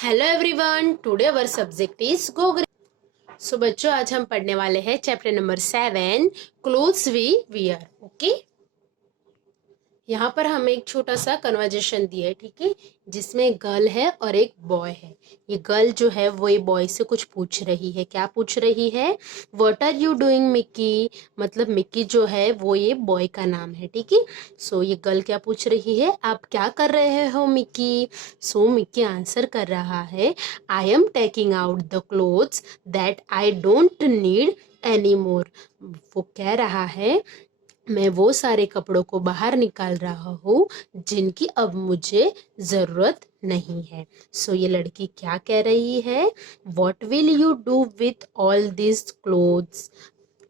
Hello everyone, today our subject is geography. So बच्चों, आज हम पढ़ने वाले हैं chapter number 7, clothes we wear. Okay, यहाँ पर हमें एक छोटा सा कन्वर्जेशन दिया है, ठीक है, जिसमें एक गर्ल है और एक बॉय है। ये गर्ल जो है वो ये बॉय से कुछ पूछ रही है। क्या पूछ रही है? What are you doing Mickey? मतलब मिक्की जो है वो ये बॉय का नाम है, ठीक है। सो ये गर्ल क्या पूछ रही है? आप क्या कर रहे हो मिक्की? सो मिक्की आंसर कर रहा है, I am taking out the clothes that I don't need any more. वो कह रहा है, मैं वो सारे कपड़ों को बाहर निकाल रहा हूँ जिनकी अब मुझे ज़रूरत नहीं है। सो ये लड़की क्या कह रही है? What will you do with all this clothes?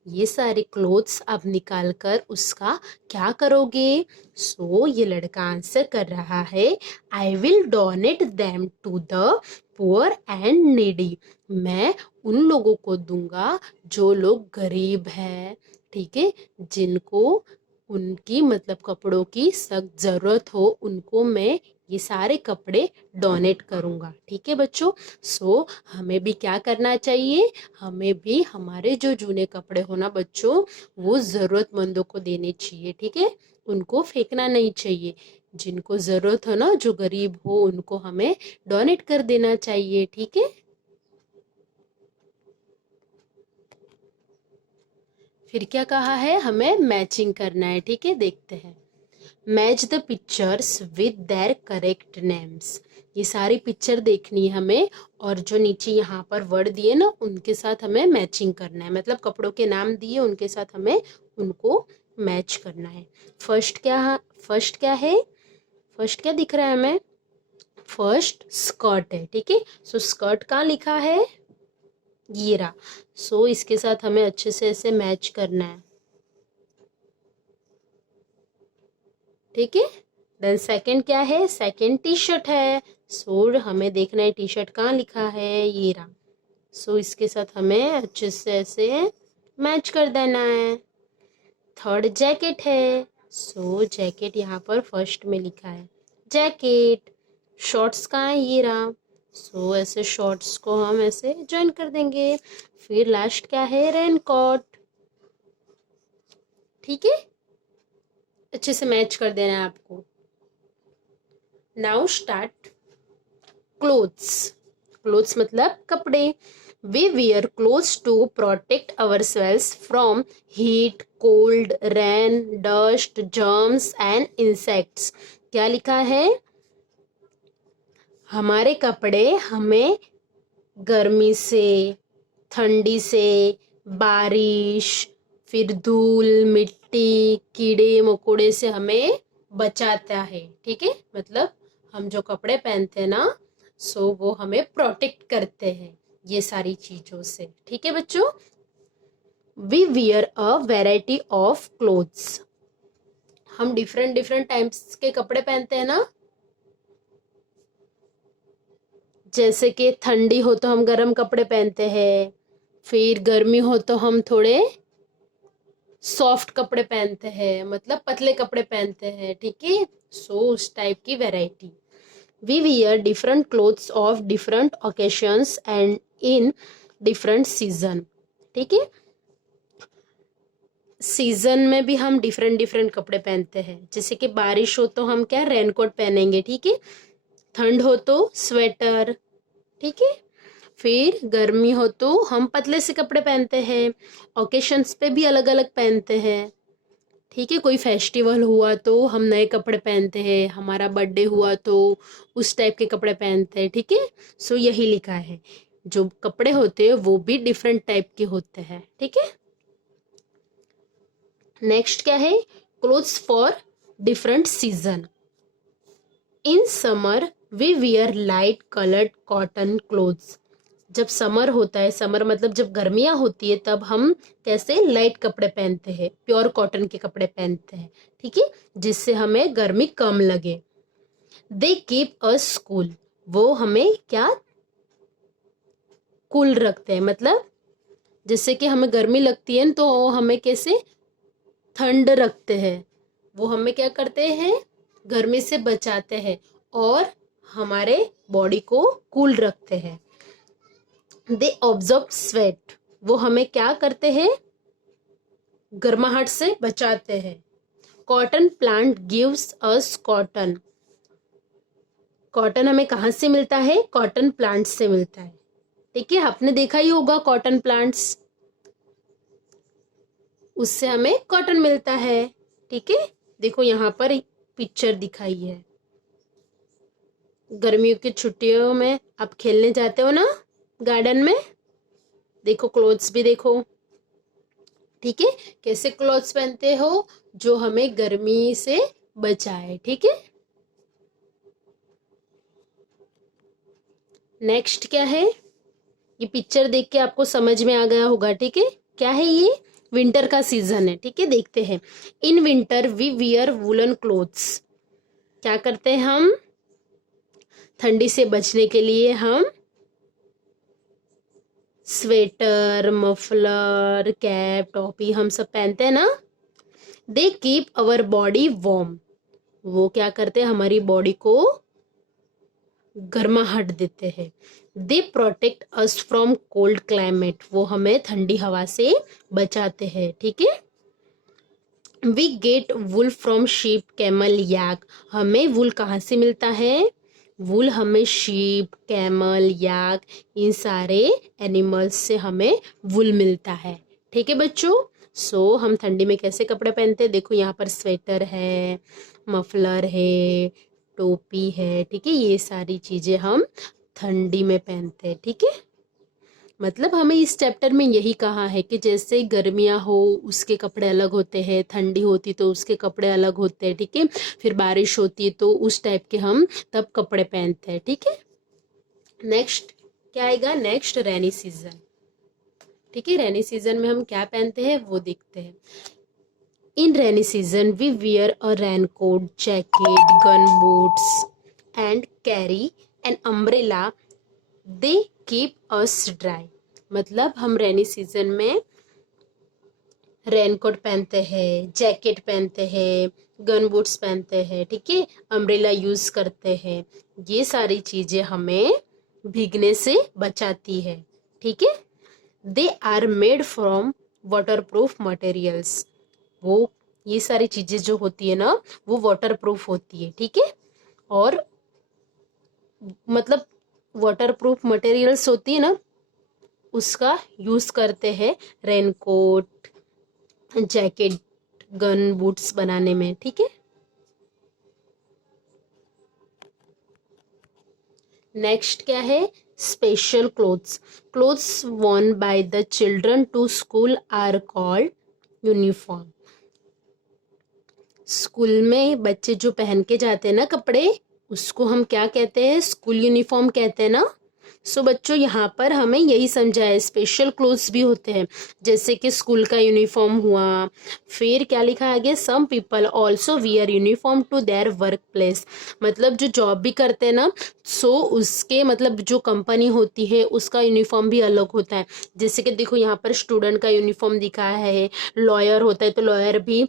ये सारे क्लोथ्स अब निकाल कर उसका क्या करोगे? सो ये लड़का आंसर कर रहा है, I will donate them to the poor and needy. मैं उन लोगों को दूंगा जो लोग गरीब हैं, ठीक है, जिनको उनकी मतलब कपड़ों की सख्त ज़रूरत हो, उनको मैं ये सारे कपड़े डोनेट करूँगा, ठीक है बच्चों। सो हमें भी क्या करना चाहिए? हमें भी हमारे जो जूने कपड़े हो ना बच्चों, वो ज़रूरतमंदों को देने चाहिए, ठीक है, उनको फेंकना नहीं चाहिए। जिनको ज़रूरत हो ना, जो गरीब हो, उनको हमें डोनेट कर देना चाहिए, ठीक है। फिर क्या कहा है? हमें मैचिंग करना है, ठीक है, देखते हैं। Match the pictures with their correct names. ये सारी पिक्चर देखनी है हमें, और जो नीचे यहाँ पर वर्ड दिए ना, उनके साथ हमें मैचिंग करना है। मतलब कपड़ों के नाम दिए, उनके साथ हमें उनको मैच करना है। फर्स्ट क्या है? फर्स्ट क्या दिख रहा है हमें? फर्स्ट स्कर्ट है, ठीक है। सो स्कर्ट कहाँ लिखा है? ये रहा। सो इसके साथ हमें अच्छे से ऐसे मैच करना है, ठीक है। देन सेकंड क्या है? सेकंड टी शर्ट है। सो हमें देखना है टी शर्ट कहाँ लिखा है, ये रहा। सो इसके साथ हमें अच्छे से ऐसे मैच कर देना है। थर्ड जैकेट है। सो जैकेट यहाँ पर फर्स्ट में लिखा है जैकेट। शॉर्ट्स कहाँ है? ये रहा। सो ऐसे शॉर्ट्स को हम ऐसे ज्वाइन कर देंगे। फिर लास्ट क्या है? रेनकोट, ठीक है। अच्छे से मैच कर देना है आपको। Now start clothes. क्लोथ्स मतलब कपड़े। We wear clothes to protect ourselves from heat, cold, rain, dust, germs and insects. क्या लिखा है? हमारे कपड़े हमें गर्मी से, ठंडी से, बारिश, फिर धूल, मिट्टी, कीड़े मकोड़े से हमें बचाता है, ठीक है। मतलब हम जो कपड़े पहनते हैं ना, सो वो हमें प्रोटेक्ट करते हैं ये सारी चीजों से, ठीक है बच्चों। We wear a variety of clothes. हम डिफरेंट डिफरेंट टाइप्स के कपड़े पहनते हैं ना। जैसे कि ठंडी हो तो हम गर्म कपड़े पहनते हैं, फिर गर्मी हो तो हम थोड़े सॉफ्ट कपड़े पहनते हैं, मतलब पतले कपड़े पहनते हैं, ठीक है। सो उस टाइप की variety. We wear different clothes of different occasions and in different season, ठीक है। सीजन में भी हम डिफरेंट डिफरेंट कपड़े पहनते हैं। जैसे कि बारिश हो तो हम क्या रेनकोट पहनेंगे, ठीक है। ठंड हो तो स्वेटर, ठीक है। फिर गर्मी हो तो हम पतले से कपड़े पहनते हैं। ओकेशंस पे भी अलग अलग पहनते हैं, ठीक है। कोई फेस्टिवल हुआ तो हम नए कपड़े पहनते हैं, हमारा बर्थडे हुआ तो उस टाइप के कपड़े पहनते हैं, ठीक है। सो यही लिखा है, जो कपड़े होते हैं वो भी डिफरेंट टाइप के होते हैं, ठीक है। नेक्स्ट क्या है? Clothes for different season. In summer we wear light coloured cotton clothes. जब समर होता है, समर मतलब जब गर्मियां होती है, तब हम कैसे लाइट कपड़े पहनते हैं, प्योर कॉटन के कपड़े पहनते हैं, ठीक है, जिससे हमें गर्मी कम लगे। दे कीप अस कूल। वो हमें क्या कूल रखते हैं, मतलब जैसे कि हमें गर्मी लगती है तो हमें कैसे ठंड रखते हैं। वो हमें क्या करते हैं? गर्मी से बचाते हैं और हमारे बॉडी को कूल रखते हैं। दे ऑब्जर्व स्वेट, वो हमें क्या करते हैं, गर्माहट से बचाते हैं। Cotton plant gives us cotton, cotton हमें कहाँ से मिलता है, कॉटन प्लांट से मिलता है। ठीक है, आपने देखा ही होगा कॉटन प्लांट्स, उससे हमें कॉटन मिलता है। ठीक है, देखो यहाँ पर पिक्चर दिखाई है। गर्मियों की छुट्टियों में आप खेलने जाते हो ना गार्डन में, देखो क्लोथ्स भी देखो। ठीक है, कैसे क्लोथ्स पहनते हो, जो हमें गर्मी से बचाए। ठीक है, नेक्स्ट क्या है, ये पिक्चर देख के आपको समझ में आ गया होगा। ठीक है, क्या है ये, विंटर का सीजन है। ठीक है, देखते हैं। In winter we wear woollen clothes, क्या करते हैं हम, ठंडी से बचने के लिए हम स्वेटर, मफलर, कैप, टोपी हम सब पहनते हैं ना। They keep our body warm, वो क्या करते हैं, हमारी बॉडी को गर्माहट देते हैं। They protect us from cold climate, वो हमें ठंडी हवा से बचाते हैं। ठीक है, we get wool from sheep, camel, yak, हमें वुल कहाँ से मिलता है, वुल हमें शीप, कैमल, याक, इन सारे एनिमल्स से हमें वुल मिलता है। ठीक है बच्चों, सो हम ठंडी में कैसे कपड़े पहनते हैं, देखो यहाँ पर स्वेटर है, मफलर है, टोपी है। ठीक है, ये सारी चीजें हम ठंडी में पहनते हैं। ठीक है, मतलब हमें इस चैप्टर में यही कहा है कि जैसे गर्मियाँ हो उसके कपड़े अलग होते हैं, ठंडी होती तो उसके कपड़े अलग होते हैं। ठीक है, फिर बारिश होती है तो उस टाइप के हम तब कपड़े पहनते हैं। ठीक है, नेक्स्ट क्या आएगा, नेक्स्ट रेनी सीजन। ठीक है, रेनी सीजन में हम क्या पहनते हैं वो देखते हैं। In rainy season we wear a raincoat, jacket, gum boots and carry an umbrella, they keep us dry, मतलब हम रेनी सीजन में रेनकोट पहनते हैं, जैकेट पहनते हैं, गन बूट्स पहनते हैं। ठीक है, अम्ब्रेला यूज करते हैं, ये सारी चीजें हमें भीगने से बचाती है। ठीक है, they are made from waterproof materials, वो ये सारी चीजें जो होती है ना वो वाटरप्रूफ होती है। ठीक है, और मतलब वाटरप्रूफ मटेरियल्स होती है ना उसका यूज करते हैं रेनकोट, जैकेट, गन बूट्स बनाने में। ठीक है, नेक्स्ट क्या है, special clothes, clothes worn by the children to school are called uniform, school में बच्चे जो पहन के जाते हैं ना कपड़े, उसको हम क्या कहते हैं, स्कूल यूनिफॉर्म कहते हैं ना। सो बच्चों यहाँ पर हमें यही समझा है, स्पेशल क्लोथ्स भी होते हैं जैसे कि स्कूल का यूनिफॉर्म हुआ। फिर क्या लिखा है आगे, some people also wear uniform to their work place, मतलब जो जॉब भी करते हैं ना, सो उसके मतलब जो कंपनी होती है उसका यूनिफॉर्म भी अलग होता है। जैसे कि देखो यहाँ पर स्टूडेंट का यूनिफॉर्म दिखा है, लॉयर होता है तो लॉयर भी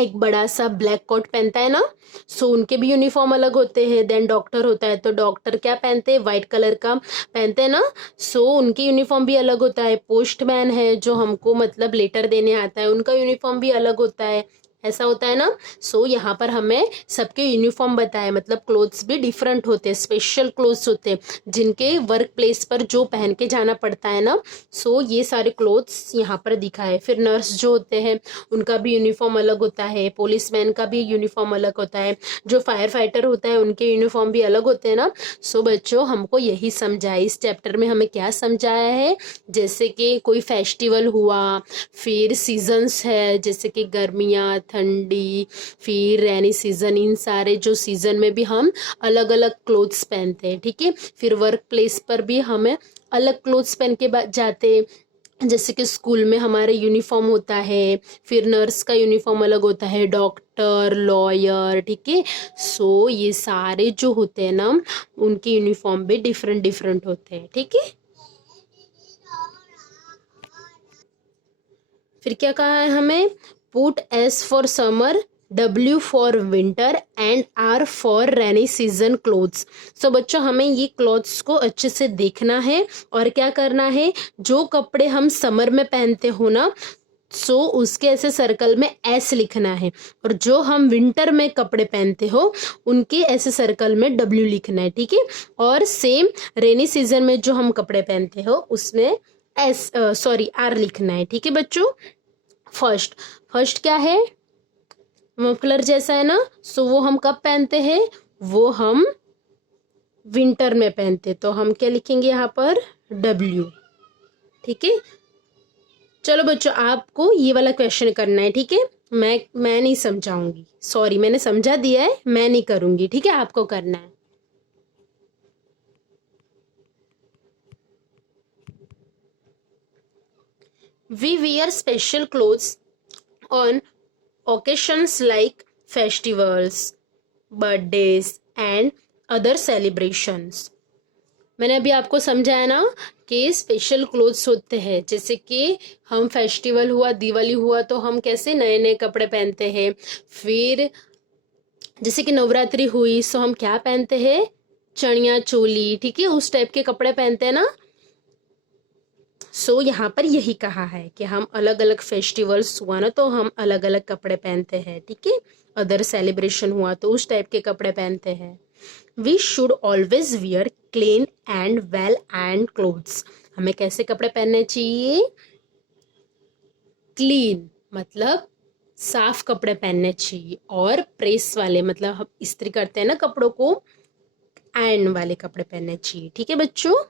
एक बड़ा सा ब्लैक कोट पहनता है ना, सो उनके भी यूनिफॉर्म अलग होते हैं। देन डॉक्टर होता है तो डॉक्टर क्या पहनते हैं, व्हाइट कलर का पहनते हैं ना, सो उनकी यूनिफॉर्म भी अलग होता है। पोस्टमैन है जो हमको मतलब लेटर देने आता है, उनका यूनिफॉर्म भी अलग होता है, ऐसा होता है ना। सो यहाँ पर हमें सबके यूनिफॉर्म बताए, मतलब क्लोथ्स भी डिफरेंट होते हैं, स्पेशल क्लोथ्स होते हैं जिनके वर्क प्लेस पर जो पहन के जाना पड़ता है ना। सो ये सारे क्लोथ्स यहाँ पर दिखा है। फिर नर्स जो होते हैं उनका भी यूनिफॉर्म अलग होता है, पुलिसमैन का भी यूनिफॉर्म अलग होता है, जो फायर फाइटर होता है उनके यूनिफॉर्म भी अलग होते हैं ना। सो बच्चों हमको यही समझाया, इस चैप्टर में हमें क्या समझाया है, जैसे कि कोई फेस्टिवल हुआ, फिर सीजन्स है जैसे कि गर्मियाँ, ठंडी, फिर रेनी सीजन, इन सारे जो सीजन में भी हम अलग अलग क्लोथ्स पहनते हैं। ठीक है, फिर वर्क प्लेस पर भी हमें अलग क्लोथ्स पहन के जाते हैं, जैसे कि स्कूल में हमारे यूनिफॉर्म होता है, फिर नर्स का यूनिफॉर्म अलग होता है, डॉक्टर, लॉयर। ठीक है, सो ये सारे जो होते हैं ना उनके यूनिफॉर्म भी डिफरेंट डिफरेंट होते हैं। ठीक है, फिर क्या कहा है हमें, put S for summer, W for winter and R for rainy season clothes. So बच्चों हमें ये क्लोथ्स को अच्छे से देखना है और क्या करना है, जो कपड़े हम समर में पहनते हो ना, सो उसके ऐसे सर्कल में एस लिखना है, और जो हम विंटर में कपड़े पहनते हो उनके ऐसे सर्कल में डब्ल्यू लिखना है, ठीक है। और सेम रेनी सीजन में जो हम कपड़े पहनते हो उसमें आर लिखना है, ठीक है बच्चों। फर्स्ट क्या है, मफलर जैसा है ना, सो वो हम कब पहनते हैं, वो हम विंटर में पहनते, तो हम क्या लिखेंगे यहाँ पर, डब्ल्यू, ठीक है। चलो बच्चों आपको ये वाला क्वेश्चन करना है, ठीक है। मैं नहीं समझाऊंगी, सॉरी, मैंने समझा दिया है, मैं नहीं करूंगी, ठीक है, आपको करना है। We wear special clothes on occasions like festivals, birthdays and other celebrations। मैंने अभी आपको समझाया ना कि स्पेशल क्लोथ्स होते हैं, जैसे कि हम फेस्टिवल हुआ, दिवाली हुआ, तो हम कैसे नए नए कपड़े पहनते हैं। फिर जैसे कि नवरात्रि हुई, सो हम क्या पहनते हैं, चनिया चोली, ठीक है, उस टाइप के कपड़े पहनते हैं ना। सो यहाँ पर यही कहा है कि हम अलग अलग फेस्टिवल्स हुआ ना तो हम अलग अलग कपड़े पहनते हैं, ठीक है। अदर सेलिब्रेशन हुआ तो उस टाइप के कपड़े पहनते हैं। We should always wear clean and well and clothes. हमें कैसे कपड़े पहनने चाहिए, क्लीन मतलब साफ कपड़े पहनने चाहिए, और प्रेस वाले मतलब हम इस्त्री करते हैं ना कपड़ों को, एंड वाले कपड़े पहनने चाहिए, ठीक है बच्चों।